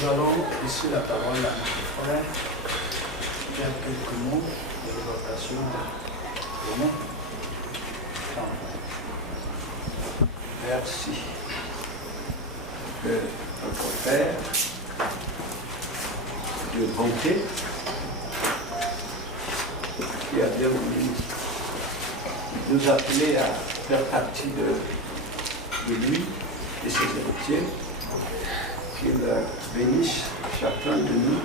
Nous allons laisser la parole à notre frère. Il y a quelques mots d'évocation. Merci. Que notre Père, Dieu de bonté, qui a bien voulu nous appeler à faire partie de lui et ses héritiers, qu'il bénisse chacun de nous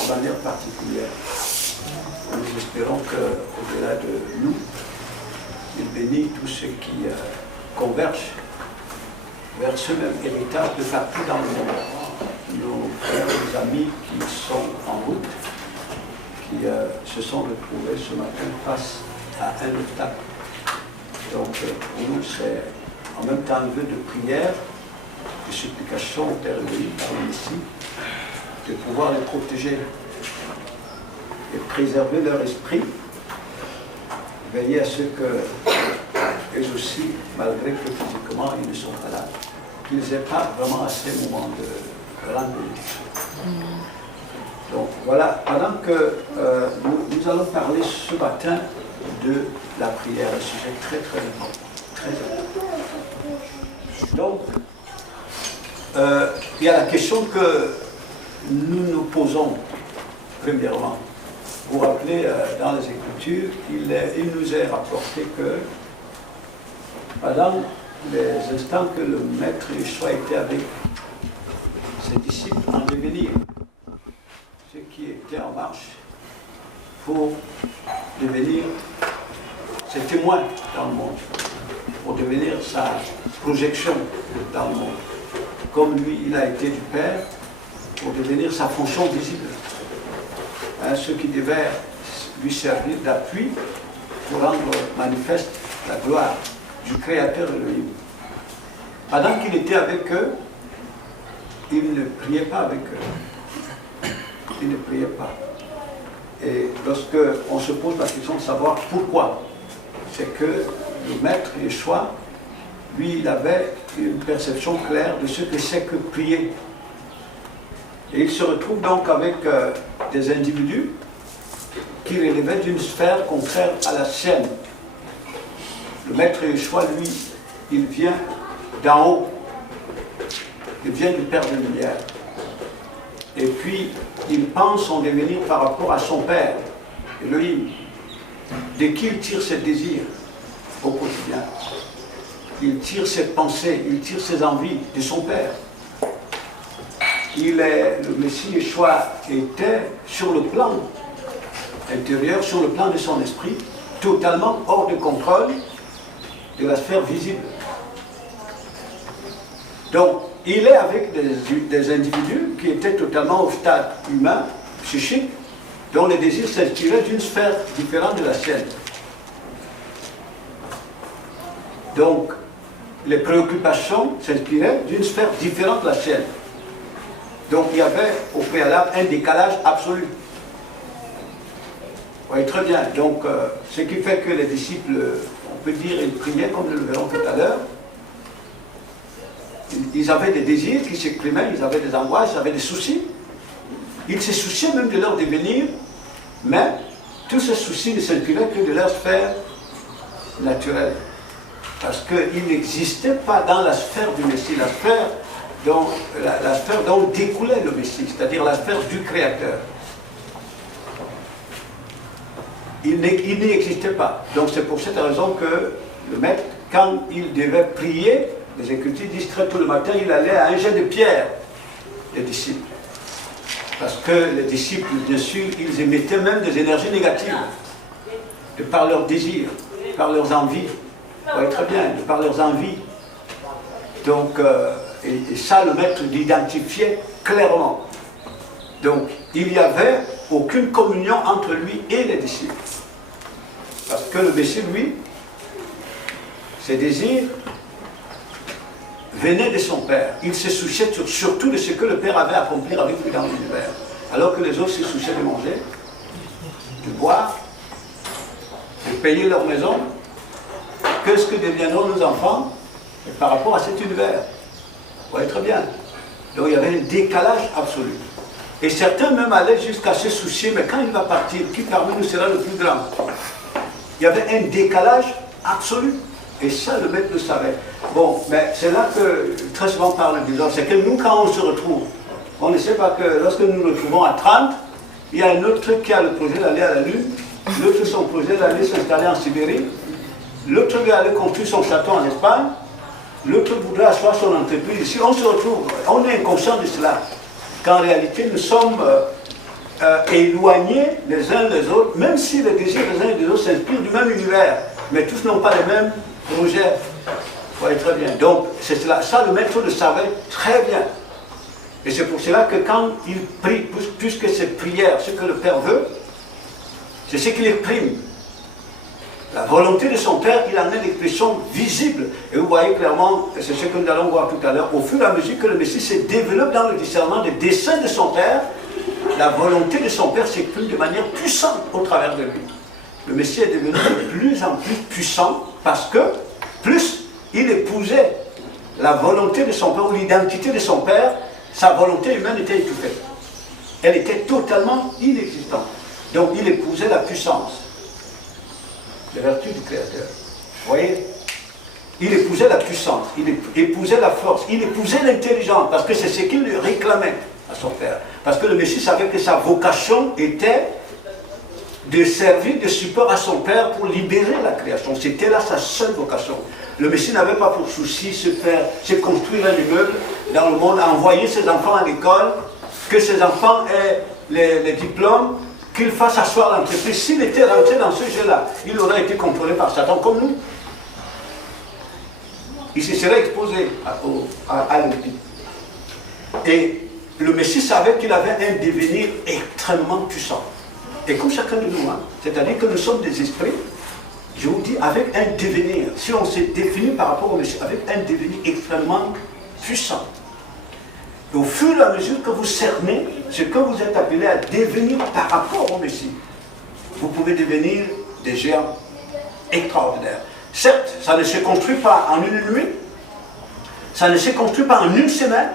de manière particulière. Nous espérons qu'au-delà de nous, il bénit tous ceux qui convergent vers ce même héritage de partout dans le monde. Nos frères et amis qui sont en route, qui se sont retrouvés ce matin face à un obstacle. Donc pour nous, c'est en même temps un vœu de prière, de supplication au Père Élohim par le Messie, de pouvoir les protéger et préserver leur esprit, veiller à ce que, eux aussi, malgré que physiquement ils ne sont pas là, qu'ils n'aient pas vraiment à ces moments de grande bénédiction. Donc voilà, pendant que nous allons parler ce matin de la prière, un sujet très très important. Très important. Donc, il y a la question que nous nous posons, premièrement. Vous vous rappelez, dans les Écritures, il nous est rapporté que pendant les instants que le Maître Yeshua était avec ses disciples en devenir, ceux qui étaient en marche, pour devenir ses témoins dans le monde, pour devenir sa projection dans le monde. Comme lui, il a été du Père, pour devenir sa fonction visible. Ceux qui devaient lui servir d'appui pour rendre manifeste la gloire du Créateur Elohim. Pendant qu'il était avec eux, il ne priait pas avec eux. Il ne priait pas. Et lorsque on se pose la question de savoir pourquoi, c'est que le Maître Yeshua, lui, il avait une perception claire de ce que c'est que prier. Et il se retrouve donc avec des individus qui relevaient d'une sphère contraire à la sienne. Le Maître Yeshua, lui, il vient d'en haut. Il vient du Père de lumière. Et puis, il pense son devenir par rapport à son Père, Elohim, de qui il tire ses désirs au quotidien. Il tire ses pensées, il tire ses envies de son Père. Le Messie Yeshua était sur le plan intérieur, sur le plan de son esprit, totalement hors de contrôle de la sphère visible. Donc, il est avec des individus qui étaient totalement au stade humain, psychique, dont les désirs s'inspiraient d'une sphère différente de la sienne. Donc, les préoccupations s'inspiraient d'une sphère différente de la sienne. Donc il y avait au préalable un décalage absolu. Oui, très bien. Donc ce qui fait que les disciples, on peut dire, ils priaient, comme nous le verrons tout à l'heure. Ils avaient des désirs qui s'exprimaient, ils avaient des angoisses, ils avaient des soucis. Ils se souciaient même de leur devenir, mais tous ces soucis ne s'inspiraient que de leur sphère naturelle. Parce qu'ils n'existaient pas dans la sphère du Messie, la sphère dont découlait le Messie, c'est-à-dire la sphère du Créateur. Il n'y existait pas. Donc c'est pour cette raison que le Maître, quand il devait prier, les Écritures disent très tôt le matin, il allait à un jet de pierre, les disciples. Parce que les disciples, dessus, ils émettaient même des énergies négatives, de par leurs désirs, par leurs envies. Vous voyez très bien, de par leurs envies. Donc, et ça, le Maître l'identifiait clairement. Donc, il n'y avait aucune communion entre lui et les disciples. Parce que le Messie, lui, ses désirs venaient de son Père. Il se souciait surtout de ce que le Père avait à accomplir avec lui dans l'univers. Alors que les autres se souciaient de manger, de boire, de payer leur maison. Qu'est-ce que deviendront nos enfants par rapport à cet univers? Vous voyez très bien. Donc il y avait un décalage absolu. Et certains même allaient jusqu'à se soucier, mais quand il va partir, qui parmi nous sera le plus grand? Il y avait un décalage absolu. Et ça, le maître le savait. Bon, mais c'est là que très souvent on parle des hommes. C'est que nous, quand on se retrouve, on ne sait pas que lorsque nous nous retrouvons à 30, il y a un autre qui a le projet d'aller à la Lune, l'autre son projet d'aller s'installer en Sibérie, l'autre veut aller construire son château en Espagne, l'autre voudrait asseoir son entreprise ici. On se retrouve, on est inconscient de cela. Qu'en réalité, nous sommes éloignés les uns des autres, même si les désirs des uns et des autres s'inspirent du même univers, mais tous n'ont pas les mêmes projets. Vous voyez très bien. Donc, c'est cela. Ça, le maître le savait très bien. Et c'est pour cela que quand il prie, puisque c'est prière, ce que le Père veut, c'est ce qu'il exprime. La volonté de son Père, il en est l'expression visible. Et vous voyez clairement, c'est ce que nous allons voir tout à l'heure, au fur et à mesure que le Messie se développe dans le discernement des desseins de son Père, la volonté de son Père s'exprime de manière puissante au travers de lui. Le Messie est devenu de plus en plus puissant parce que plus il épousait la volonté de son Père ou l'identité de son Père, sa volonté humaine était étouffée. Elle était totalement inexistante. Donc il épousait la puissance, les vertus du Créateur. Vous voyez? Il épousait la puissance, il épousait la force, il épousait l'intelligence, parce que c'est ce qu'il lui réclamait à son Père. Parce que le Messie savait que sa vocation était de servir de support à son Père pour libérer la création. C'était là sa seule vocation. Le Messie n'avait pas pour souci se construire un immeuble dans le monde, envoyer ses enfants à l'école, que ses enfants aient les diplômes, qu'il fasse asseoir l'entreprise. S'il était rentré dans ce jeu-là, il aurait été contrôlé par Satan comme nous. Il se serait exposé à l'ennemi. Et le Messie savait qu'il avait un devenir extrêmement puissant. Et comme chacun de nous, hein, c'est-à-dire que nous sommes des esprits, je vous dis, avec un devenir, si on s'est défini par rapport au Messie, avec un devenir extrêmement puissant. Et au fur et à mesure que vous cernez ce que vous êtes appelé à devenir par rapport au Messie, vous pouvez devenir des géants extraordinaires. Certes, ça ne se construit pas en une nuit, ça ne se construit pas en une semaine,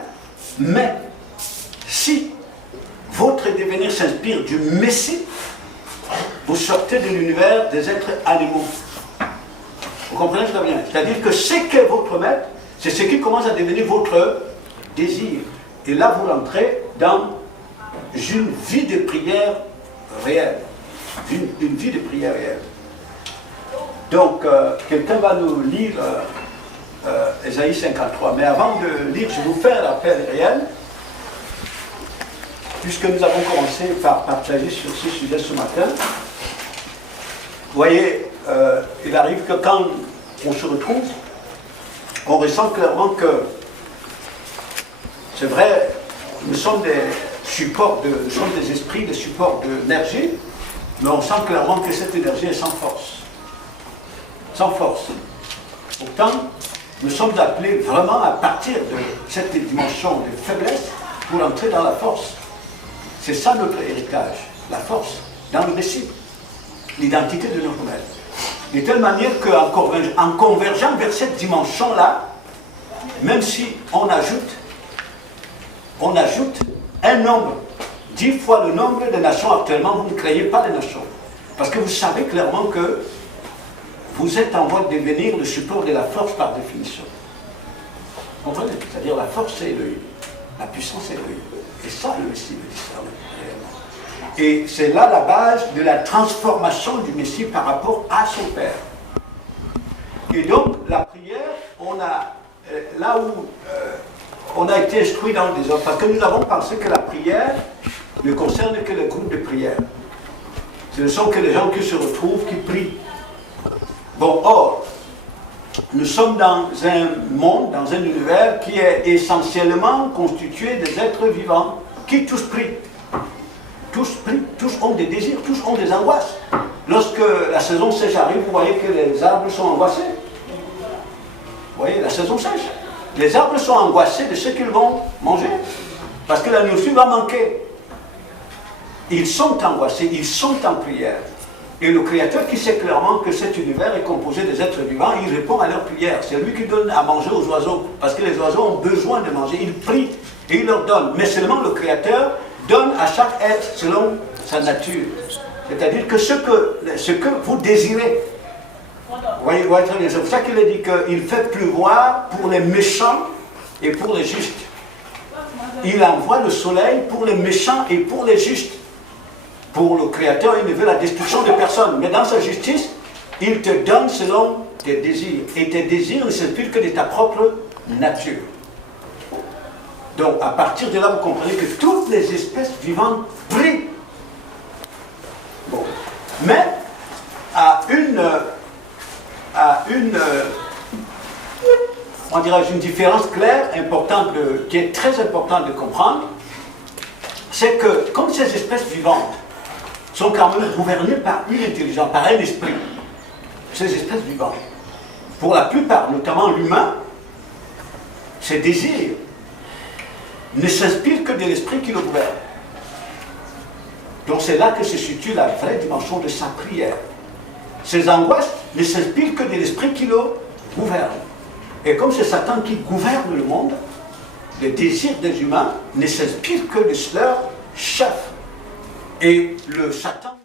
mais si votre devenir s'inspire du Messie, vous sortez de l'univers des êtres animaux. Vous comprenez très bien? C'est-à-dire que ce qu'est votre maître, c'est ce qui commence à devenir votre désir. Et là, vous rentrez dans une vie de prière réelle. Une vie de prière réelle. Donc, quelqu'un va nous lire Ésaïe 53. Mais avant de lire, je vais vous faire l'appel réel, puisque nous avons commencé par partager sur ce sujet ce matin. Vous voyez, il arrive que quand on se retrouve, on ressent clairement que, c'est vrai, nous sommes des supports, nous sommes des esprits, des supports d'énergie, mais on sent clairement que cette énergie est sans force. Sans force. Pourtant, nous sommes appelés vraiment à partir de cette dimension de faiblesse pour entrer dans la force. C'est ça notre héritage, la force, dans le Messie, l'identité de notre maître. De telle manière qu'en convergeant vers cette dimension-là, même si on ajoute un nombre, 10 fois le nombre de nations actuellement, vous ne créez pas de nations. Parce que vous savez clairement que vous êtes en voie de devenir le support de la force par définition. Vous comprenez? C'est-à-dire la force c'est Elohim, la puissance c'est Elohim. Et ça, le Messie le discerne réellement. Et c'est là la base de la transformation du Messie par rapport à son Père. Et donc, la prière, on a, là où on a été instruit dans des ordres, parce que nous avons pensé que la prière ne concerne que le groupe de prière. Ce ne sont que les gens qui se retrouvent, qui prient. Bon, or, nous sommes dans un monde, dans un univers qui est essentiellement constitué des êtres vivants, qui tous prient. Tous prient, tous ont des désirs, tous ont des angoisses. Lorsque la saison sèche arrive, vous voyez que les arbres sont angoissés. Vous voyez, la saison sèche. Les arbres sont angoissés de ce qu'ils vont manger, parce que la nourriture va manquer. Ils sont angoissés, ils sont en prière. Et le Créateur qui sait clairement que cet univers est composé des êtres vivants, il répond à leurs prières. C'est lui qui donne à manger aux oiseaux, parce que les oiseaux ont besoin de manger. Il prie et il leur donne. Mais seulement le Créateur donne à chaque être selon sa nature. C'est-à-dire que ce que vous désirez, vous voyez très bien, c'est pour ça qu'il a dit qu'il fait pleuvoir pour les méchants et pour les justes. Il envoie le soleil pour les méchants et pour les justes. Pour le Créateur, il ne veut la destruction de personne. Mais dans sa justice, il te donne selon tes désirs. Et tes désirs ne s'inspirent que de ta propre nature. Donc, à partir de là, vous comprenez que toutes les espèces vivantes prient. Bon. Mais, on dirait une différence claire, importante, qui est très importante de comprendre, c'est que, comme ces espèces vivantes sont quand même gouvernées par une intelligence, par un esprit, ces espèces vivantes, pour la plupart, notamment l'humain, ses désirs ne s'inspirent que de l'esprit qui le gouverne. Donc c'est là que se situe la vraie dimension de sa prière. Ses angoisses ne s'inspirent que de l'esprit qui le gouverne. Et comme c'est Satan qui gouverne le monde, les désirs des humains ne s'inspirent que de leur chef. Et le Satan